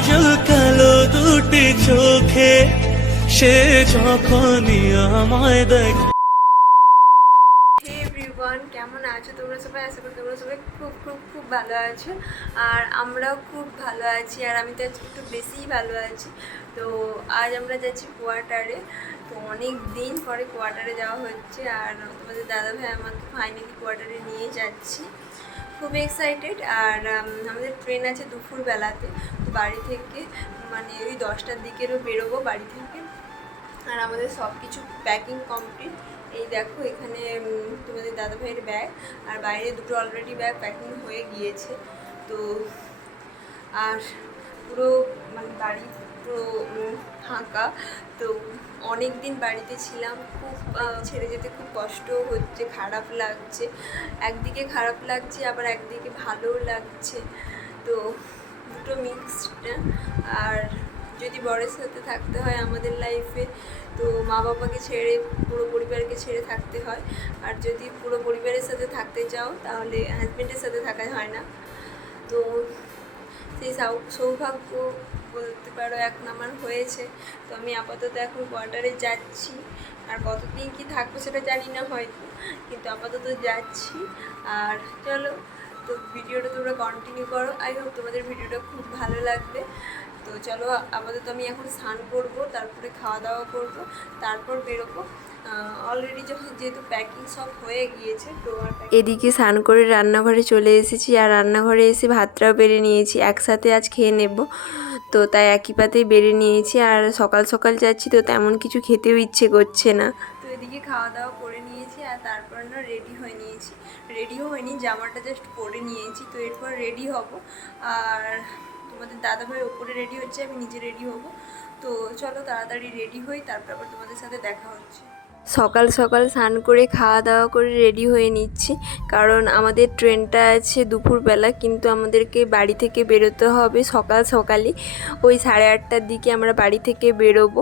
কাজল কালো দুটি চোখে, সে যখনই আমায় দেখ। কেমন আছো? তোমরা সবাই আশা করি তোমরা সবাই খুব খুব খুব ভালো আছো। আর আমরাও খুব ভালো আছি, আর আমি তো আজকে একটু বেশিই ভালো আছি। তো আজ আমরা যাচ্ছি কোয়ার্টারে। তো অনেক দিন পরে কোয়ার্টারে যাওয়া হচ্ছে, আর তোমাদের দাদা ভাই আমাকে ফাইনালি কোয়ার্টারে নিয়ে যাচ্ছি। খুব এক্সাইটেড আর আমাদের ট্রেন আছে দুপুর বেলাতে তো বাড়ি থেকে মানে ওই দশটার দিকেরও বেরোবো বাড়ি থেকে। আর আমাদের সব কিছু প্যাকিং কমপ্লিট এই দেখো এখানে তোমাদের দাদা ভাইয়ের ব্যাগ আর বাইরে দুটো অলরেডি ব্যাগ প্যাকিং হয়ে গিয়েছে। তো, আর পুরো মানে বাড়ি পুরো ফাঁকা। তো অনেক দিন বাড়িতে ছিলাম, খুব ছেড়ে যেতে খুব কষ্ট হচ্ছে, খারাপ লাগছে। একদিকে খারাপ লাগছে, আবার একদিকে ভালোও লাগছে। তো দুটো মিক্সড আর যদি বরের সাথে থাকতে হয় আমাদের লাইফে তো মা বাবাকে ছেড়ে পুরো পরিবারকে ছেড়ে থাকতে হয়। আর যদি পুরো পরিবারের সাথে থাকতে চাও, তাহলে হাজব্যান্ডের সাথে থাকা হয় না। তো সেই সৌভাগ্য বলতে পারো এখন আমার হয়েছে। তো আমি আপাতত এখন কোয়ার্টারে যাচ্ছি। আর কতদিন কি থাকব সেটা জানি না হয়তো। কিন্তু আপাতত যাচ্ছি। আর চলো, তো ভিডিওটা তোমরা কন্টিনিউ করো। আই হোপ তোমাদের ভিডিওটা খুব ভালো লাগবে। তো চলো, আপাতত আমি এখন স্নান করব, তারপরে খাওয়া দাওয়া করব, তারপর বেরোবো। অলরেডি যখন যেহেতু প্যাকিং সব হয়ে গিয়েছে, তো এদিকে স্নান করে রান্নাঘরে চলে এসেছি। আর রান্নাঘরে এসে ভাতটাও বেড়ে নিয়েছি। একসাথে আজ খেয়ে নেব। তো তাই একই পাতেই বেড়ে নিয়েছি আর সকাল সকাল যাচ্ছি তো তেমন কিছু খেতেও ইচ্ছে করছে না। তো এদিকে খাওয়া দাওয়া করে নিয়েছি আর তারপর না রেডি হয়ে নিয়েছি। রেডিও হয়নি, জামাটা জাস্ট পরে নিয়েছি। তো এরপর রেডি হব। আর তোমাদের দাদাভাই ওপরে রেডি হচ্ছে, আমি নিজে রেডি হব। তো চলো তাড়াতাড়ি রেডি হই, তারপর আবার তোমাদের সাথে দেখা হচ্ছে। সকাল সকাল স্নান করে খাওয়া দাওয়া করে রেডি হয়ে নিচ্ছি। কারণ আমাদের ট্রেনটা আছে দুপুরবেলা, কিন্তু আমাদেরকে বাড়ি থেকে বেরোতে হবে সকাল সকালে ওই সাড়ে আটটার দিকে আমরা বাড়ি থেকে বেরোবো।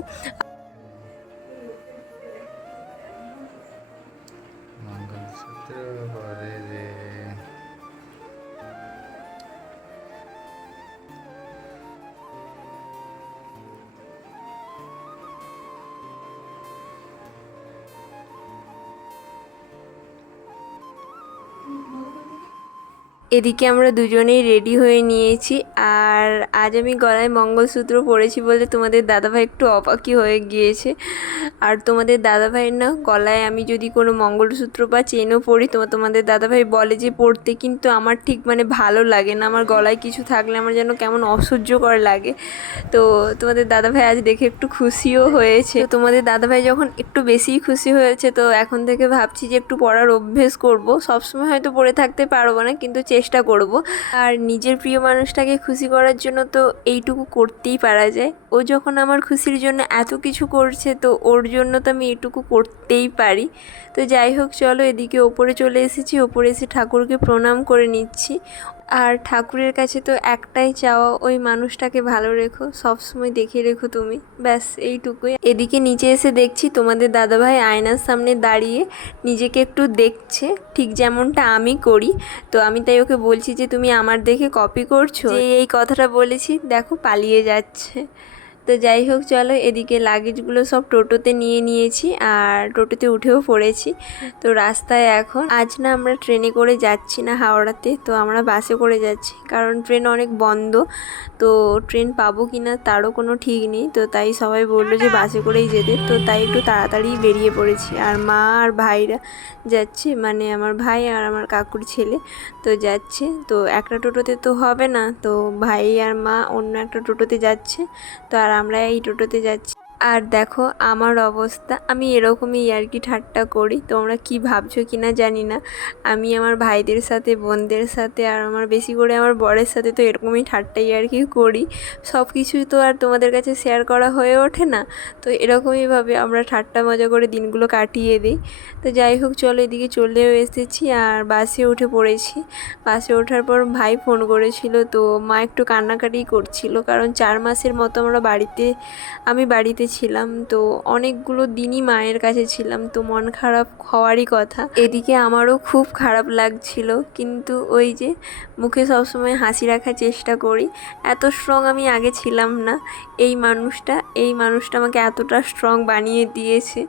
এদিকে আমরা দুজনেই রেডি হয়ে নিয়েছি আর আজ আমি গলায় মঙ্গলসূত্র পরেছি বলে তোমাদের দাদাভাই একটু অবাকই হয়ে গিয়েছে। আর তোমাদের দাদাভাইয়ের না গলায় আমি যদি কোনো মঙ্গলসূত্র বা চেনও পরি তোমার তোমাদের দাদাভাই বলে যে পড়তে কিন্তু আমার ঠিক মানে ভালো লাগে না। আমার গলায় কিছু থাকলে আমার যেন কেমন অসহ্যকর লাগে। তো তোমাদের দাদাভাই আজ দেখে একটু খুশিও হয়েছে। তোমাদের দাদাভাই যখন একটু বেশিই খুশি হয়েছে, তো এখন থেকে ভাবছি যে একটু পড়ার অভ্যেস করব। সবসময় হয়তো পড়ে থাকতে পারব না, কিন্তু চেষ্টা করব। আর নিজের প্রিয় মানুষটাকে খুশি করার জন্য তো এইটুকু করতেই পারা যায়। ও যখন আমার খুশির জন্য এত কিছু করছে, তো ওর জন্য তো আমি এইটুকু করতেই পারি। তো যাই হোক, চলো এদিকে ওপরে চলে এসেছি। ওপরে এসে ঠাকুরকে প্রণাম করে নিচ্ছি। আর ঠাকুরের কাছে তো একটাই চাওয়া, ওই মানুষটাকে ভালো রেখো, সবসময় দেখে রেখো তুমি। ব্যাস, এইটুকুই। এদিকে নিচে এসে দেখছি তোমাদের দাদাভাই আয়নার সামনে দাঁড়িয়ে নিজেকে একটু দেখছে, ঠিক যেমনটা আমি করি। তো আমি তাই ওকে বলছি যে, তুমি আমার দেখে কপি করছ? এই কথাটা বলেছি, দেখো পালিয়ে যাচ্ছে। তো যাই হোক, চলো এদিকে লাগেজগুলো সব টোটোতে নিয়ে নিয়েছি আর টোটোতে উঠেও পড়েছি। তো রাস্তায় এখন, আজ না আমরা ট্রেনে করে যাচ্ছি না হাওড়াতে, তো আমরা বাসে করে যাচ্ছি। কারণ ট্রেন অনেক বন্ধ, তো ট্রেন পাবো কি না তারও কোনো ঠিক নেই। তো তাই সবাই বলল যে বাসে করেই যেতে, তো তাই একটু তাড়াতাড়ি বেরিয়ে পড়েছি। আর মা আর ভাইরা যাচ্ছে মানে আমার ভাই আর আমার কাকুর ছেলে, তো যাচ্ছে। তো একটা টোটোতে তো হবে না, তো ভাই আর মা অন্য একটা টোটোতে যাচ্ছে। তো আর আমরা এই টোটোতে যাচ্ছি। আর দেখো আমার অবস্থা, আমি এরকমই আর কি ঠাট্টা করি। তোমরা কি ভাবছ কি না জানি না। আমি আমার ভাইদের সাথে, বোনদের সাথে আর আমার বেশি করে আমার বরের সাথে তো এরকমই ঠাট্টাই আর কি করি। সব কিছুই তো আর তোমাদের কাছে শেয়ার করা হয়ে ওঠে না। তো এরকমইভাবে আমরা ঠাট্টা মজা করে দিনগুলো কাটিয়ে দিই। তো যাই হোক, চলো এদিকে চলেও এসেছি আর বাসে উঠে পড়েছি। বাসে ওঠার পর ভাই ফোন করেছিল, তো মা একটু কান্নাকাটি করছিল। কারণ চার মাসের মতো আমরা বাড়িতে, আমি বাড়িতে ছিলাম, তো অনেকগুলো দিনই মায়ের কাছে ছিলাম, তো মন খারাপ হওয়ারই কথা। এদিকে আমারও খুব খারাপ লাগছিল, কিন্তু ওই যে মুখে সবসময় হাসি রাখার চেষ্টা করি, এত স্ট্রং আমি আগে ছিলাম না। এই মানুষটা এই মানুষটা আমাকে এতটা স্ট্রং বানিয়ে দিয়েছে।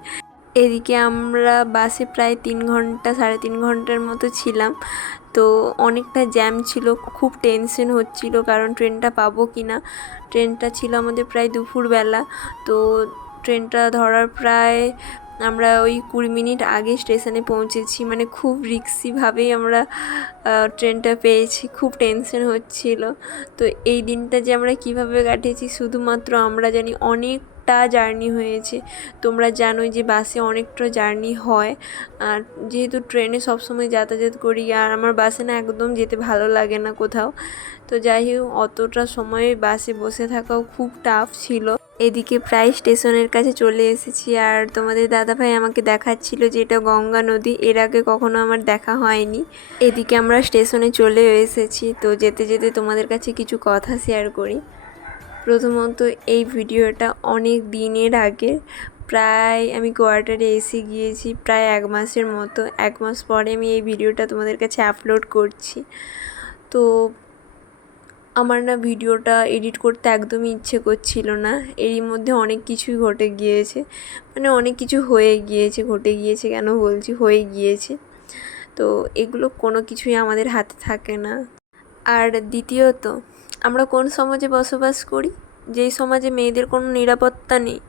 এদিকে আমরা বাসে প্রায় তিন ঘণ্টা, সাড়ে তিন ঘণ্টার মতো ছিলাম। তো অনেকটা জ্যাম ছিল, খুব টেনশন হচ্ছিল কারণ ট্রেনটা পাবো কি না ট্রেনটা ছিল আমাদের প্রায় দুপুরবেলা, তো ট্রেনটা ধরার প্রায় আমরা ওই কুড়ি মিনিট আগে স্টেশনে পৌঁছেছি। মানে খুব রিক্সিভাবেই আমরা ট্রেনটা পেয়েছি, খুব টেনশন হচ্ছিল। তো এই দিনটা যে আমরা কীভাবে কাটিয়েছি, শুধুমাত্র আমরা জানি অনেকটা জার্নি হয়েছে। তোমরা জানোই যে বাসে অনেকটা জার্নি হয়। আর যেহেতু ট্রেনে সবসময় যাতায়াত করি, আর আমার বাসে না একদম যেতে ভালো লাগে না কোথাও। তো যাই হোক, অতটা সময় বাসে বসে থাকাও খুব টাফ ছিল। এদিকে প্রায় স্টেশনের কাছে চলে এসেছি, আর তোমাদের দাদাভাই আমাকে দেখাচ্ছিল যে এটা গঙ্গা নদী। এর আগে কখনো আমার দেখা হয়নি। এদিকে আমরা স্টেশনে চলে এসেছি। তো যেতে যেতে তোমাদের কাছে কিছু কথা শেয়ার করি। প্রথমত এই ভিডিওটা অনেক দিনের আগে। প্রায় আমি কোয়ার্টারে এসে গিয়েছি, প্রায় এক মাসের মতো। এক মাস পরে আমি এই ভিডিওটা তোমাদের কাছে আপলোড করছি। তো আমার না ভিডিওটা এডিট করতে একদমই ইচ্ছে করছিল না। এরই মধ্যে অনেক কিছুই ঘটে গিয়েছে। মানে অনেক কিছু হয়ে গিয়েছে, ঘটে গিয়েছে কেন বলছি? হয়ে গিয়েছে। তো এগুলো কোনো কিছুই আমাদের হাতে থাকে না। আর দ্বিতীয়ত আমরা কোন সমাজে বসবাস করি? যেই সমাজে মেয়েদের কোনো নিরাপত্তা নেই,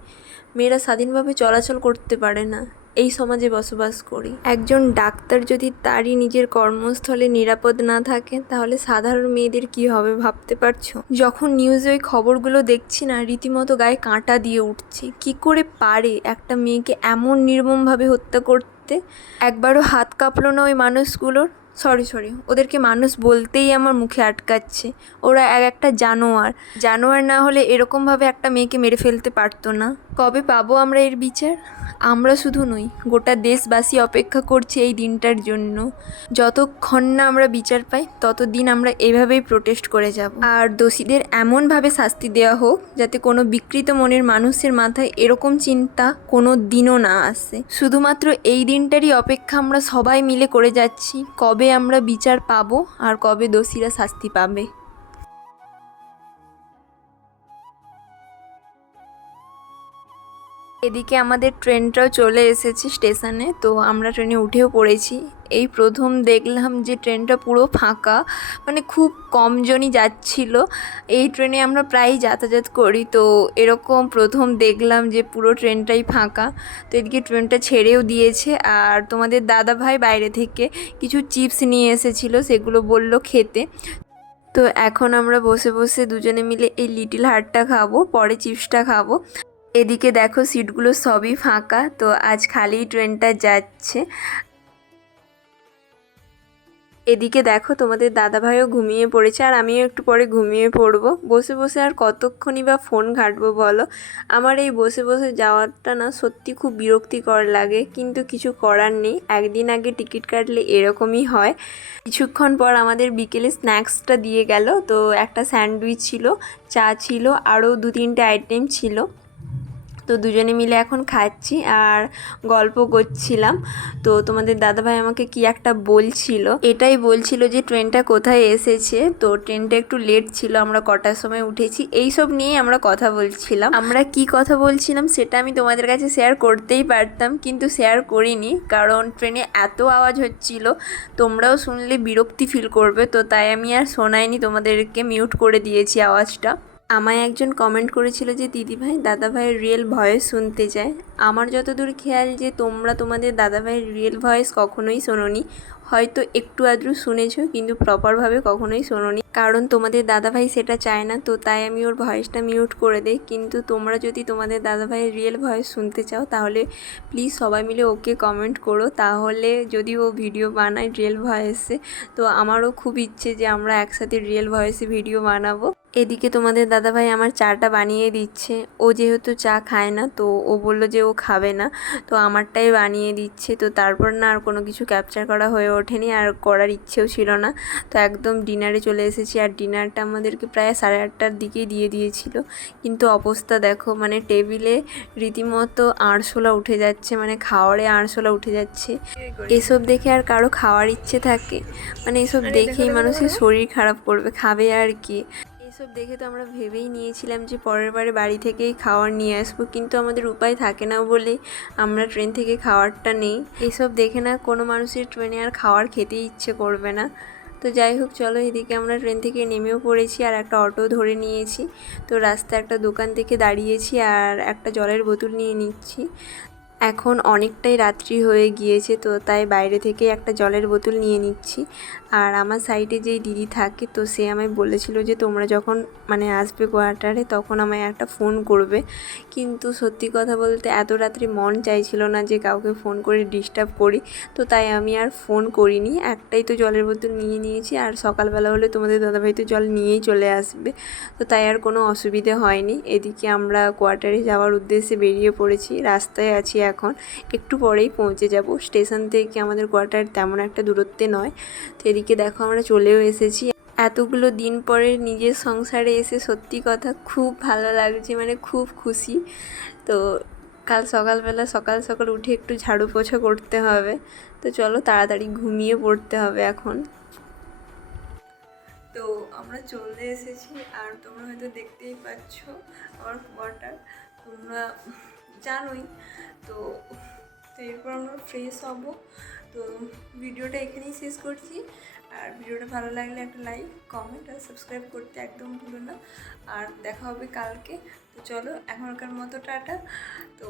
মেয়েরা স্বাধীনভাবে চলাচল করতে পারে না, এই সমাজে বসবাস করি। একজন ডাক্তার যদি তারই নিজের কর্মস্থলে নিরাপদ না থাকে, তাহলে সাধারণ মেয়েদের কি হবে ভাবতে পারছ? যখন নিউজে ওই খবরগুলো দেখছি না, রীতিমতো গায়ে কাঁটা দিয়ে উঠছে। কি করে পারে একটা মেয়েকে এমন নির্মমভাবে হত্যা করতে? একবারও হাত কাঁপলো না ওই মানুষগুলোর? Sorry sorry. ওদেরকে মানুষ বলতেই আমার মুখে আটকাচ্ছে। ওরা এক একটা জানোয়ার। জানোয়ার না হলে এরকমভাবে একটা মেয়েকে মেরে ফেলতে পারতো না। কবে পাবো আমরা এর বিচার? আমরা শুধু নই, গোটা দেশবাসী অপেক্ষা করছে এই দিনটার জন্য। যতক্ষণ না আমরা বিচার পাই, ততদিন আমরা এভাবেই প্রোটেস্ট করে যাব। আর দোষীদের এমনভাবে শাস্তি দেওয়া হোক, যাতে কোনো বিকৃত মনের মানুষের মাথায় এরকম চিন্তা কোনো দিনও না আসে। শুধুমাত্র এই দিনটারই অপেক্ষা আমরা সবাই মিলে করে যাচ্ছি। কবে আমরা বিচার পাবো আর কবে দোষীরা শাস্তি পাবে? এদিকে আমাদের ট্রেনটাও চলে এসেছে স্টেশনে, তো আমরা ট্রেনে উঠেও পড়েছি। এই প্রথম দেখলাম যে ট্রেনটা পুরো ফাঁকা মানে খুব কমজনই যাচ্ছিল। এই ট্রেনে আমরা প্রায়ই যাতায়াত করি, তো এরকম প্রথম দেখলাম যে পুরো ট্রেনটাই ফাঁকা। তো এদিকে ট্রেনটা ছেড়েও দিয়েছে, আর তোমাদের দাদা ভাই বাইরে থেকে কিছু চিপস নিয়ে এসেছিল, সেগুলো বলল খেতে। তো এখন আমরা বসে বসে দুজনে মিলে এই লিটিল হার্টটা খাব, পরে চিপসটা খাব। এদিকে দেখো সিটগুলো সবই ফাঁকা, তো আজ খালি ট্রেনটা যাচ্ছে। এদিকে দেখো তোমাদের দাদাভাইও ঘুমিয়ে পড়েছে, আর আমিও একটু পরে ঘুমিয়ে পড়ব। বসে বসে আর কতক্ষণই বা ফোন ঘাঁটবো বলো? আমার এই বসে বসে যাওয়াটা না সত্যি খুব বিরক্তিকর লাগে, কিন্তু কিছু করার নেই। একদিন আগে টিকিট কাটলে এরকমই হয়। কিছুক্ষণ পর আমাদের বিকেলে স্ন্যাক্সটা দিয়ে গেল, তো একটা স্যান্ডউইচ ছিল, চা ছিল, আরও দু তিনটে আইটেম ছিল। তো দুজনে মিলে এখন খাচ্ছি আর গল্প করছিলাম। তো তোমাদের দাদাভাই আমাকে কি একটা বলছিল? এটাই বলছিল যে ট্রেনটা কোথায় এসেছে? তো ট্রেনটা একটু লেট ছিল, আমরা কটার সময় উঠেছি। এই সব নিয়ে আমরা কথা বলছিলাম। আমরা কি কথা বলছিলাম সেটা আমি তোমাদের কাছে শেয়ার করতেই পারতাম, কিন্তু শেয়ার করিনি, কারণ ট্রেনে এত আওয়াজ হচ্ছিল, তোমরাও শুনলে বিরক্তি ফিল করবে। তো তাই আমি আর শোনাইনি, তোমাদেরকে মিউট করে দিয়েছি আওয়াজটা। আমায় একজন কমেন্ট করেছিল যে, দিদিভাই, দাদাভাইয়ের রিয়েল ভয়েস শুনতে চায়। আমার যতদূর খেয়াল যে তোমরা তোমাদের দাদাভাইয়ের রিয়েল ভয়েস কখনোই শোনোনি। হয়তো একটু আধটু শুনেছো, কিন্তু প্রপারভাবে কখনোই শোনোনি। কারণ তোমাদের দাদাভাই সেটা চায় না, তো তাই আমি ওর ভয়েসটা মিউট করে দিই। কিন্তু তোমরা যদি তোমাদের দাদাভাইয়ের রিয়েল ভয়েস শুনতে চাও, তাহলে প্লিজ সবাই মিলে ওকে কমেন্ট করো। তাহলে যদি ও ভিডিও বানায় রিয়েল ভয়েসে তো আমারও খুব ইচ্ছে যে আমরা একসাথে রিয়েল ভয়েসে ভিডিও বানাবো। এদিকে তোমাদের দাদাভাই আমার চাটা বানিয়ে দিচ্ছে। ও যেহেতু চা খায় না, তো ও বলল যে ও খাবে না, তো আমারটাই বানিয়ে দিচ্ছে। তো তারপর না আর কোনো কিছু ক্যাপচার করা হয়ে ওঠেনি আর করার ইচ্ছেও ছিল না। তো একদম ডিনারে চলে এসেছি আর ডিনারটা আমাদেরকে প্রায় সাড়ে আটটার দিকেই দিয়ে দিয়েছিল। কিন্তু অবস্থা দেখো মানে টেবিলে রীতিমতো আরশোলা উঠে যাচ্ছে মানে খাওয়ারে আরশোলা উঠে যাচ্ছে। এসব দেখে আর কারও খাওয়ার ইচ্ছে থাকে? মানে এসব দেখেই মানুষের শরীর খারাপ করবে খাবে আর কি? এসব দেখে তো আমরা ভেবেই নিয়েছিলাম যে পরের বারে বাড়ি থেকেই খাওয়ার নিয়ে আসব, কিন্তু আমাদের উপায় থাকে না বলেই আমরা ট্রেন থেকে খাওয়ারটা নেই। এসব দেখে না কোনো মানুষের ট্রেনে আর খাওয়ার খেতে ইচ্ছে করবে না। তো যাই হোক, চলো এদিকে আমরা ট্রেন থেকে নেমেও পড়েছি আর একটা অটো ধরে নিয়েছি। তো রাস্তায় একটা দোকান থেকে দাঁড়িয়েছি আর একটা জলের বোতল নিয়ে নিচ্ছি। এখন অনেকটাই রাত্রি হয়ে গিয়েছে, তো তাই বাইরে থেকে একটা জলের বোতল নিয়ে নিচ্ছি। আর আমার সাইডে যেই দিদি থাকে, তো সে আমায় বলেছিল যে তোমরা যখন মানে আসবে কোয়ার্টারে তখন আমায় একটা ফোন করবে। কিন্তু সত্যি কথা বলতে এত রাত্রি মন চাইছিল না যে কাউকে ফোন করে ডিস্টার্ব করি। তো তাই আমি আর ফোন করিনি। একটাই তো জলের বোতল নিয়ে নিয়েছি আর সকালবেলা হলে তোমাদের দাদাভাই তো জল নিয়েই চলে আসবে। তো তাই আর কোনো অসুবিধে হয়নি। এদিকে আমরা কোয়ার্টারে যাওয়ার উদ্দেশ্যে বেরিয়ে পড়েছি। রাস্তায় আছি এখন। একটু পরেই পৌঁছে যাব। স্টেশন থেকে আমাদের কোয়ার্টার তেমন একটা দূরত্বে নয়। তো এদিকে দেখো, আমরা চলেও এসেছি। এতগুলো দিন পরে নিজের সংসারে এসে সত্যি কথা খুব ভালো লাগছে মানে খুব খুশি। তো কাল সকালবেলা সকাল সকাল উঠে একটু ঝাড়ু পোছা করতে হবে। তো চলো তাড়াতাড়ি ঘুমিয়ে পড়তে হবে এখন। তো আমরা চলে এসেছি, আর তোমরা হয়তো দেখতেই পাচ্ছ আমার কোয়ার্টার তোমরা জানোই, তো তো এরপর আমরা ফ্রেশ হব। তো ভিডিওটা এখানেই শেষ করছি। আর ভিডিওটা ভালো লাগলে একটা লাইক কমেন্ট আর সাবস্ক্রাইব করতে একদম ভুলো না। আর দেখা হবে কালকে। তো চলো এখনকার মতো টাটা। তো